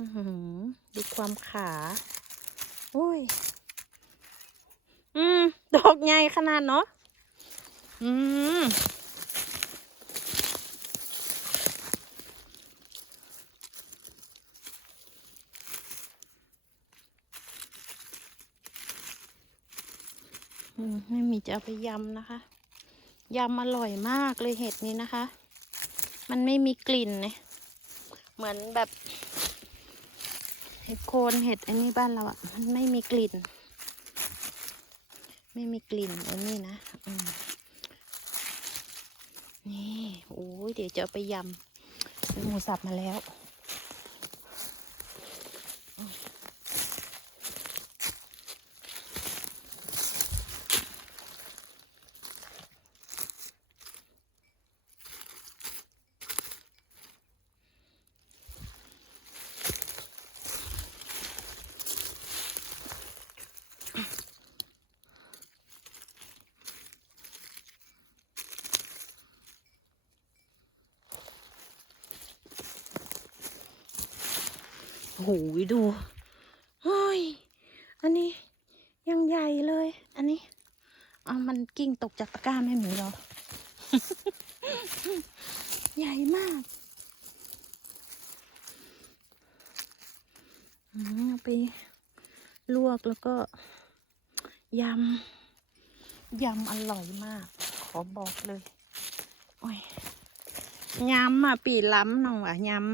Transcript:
อื้อหือดูความขาอุ้ย อืม ดอกใหญ่ขนาดเนาะอืมอืมไม่มีจะเอาไปยำนะคะ ยำอร่อยมากเลยเห็ดนี้นะคะ มันไม่มีกลิ่นเนี่ย เหมือนแบบ เห็ดโคนเห็ดอันนี้บ้านเราอะ่ะ มันไม่มีกลิ่น ไม่มีกลิ่นอันนี้นะนี่โอ้ยเดี๋ยวจะไปยำหมูสับมาแล้ว โอ้โหดูเฮ้ยอันนี้ยังใหญ่เลย อันนี้เอามันกิ้งตกจากตะกร้าแม่หมีเรอใหญ่มากอืมเอาไปลวกแล้วก็ยำ ยำอร่อยมาก ขอบอกเลย โอ้ยยำอะ ปีล้ำน้องว่ะยำ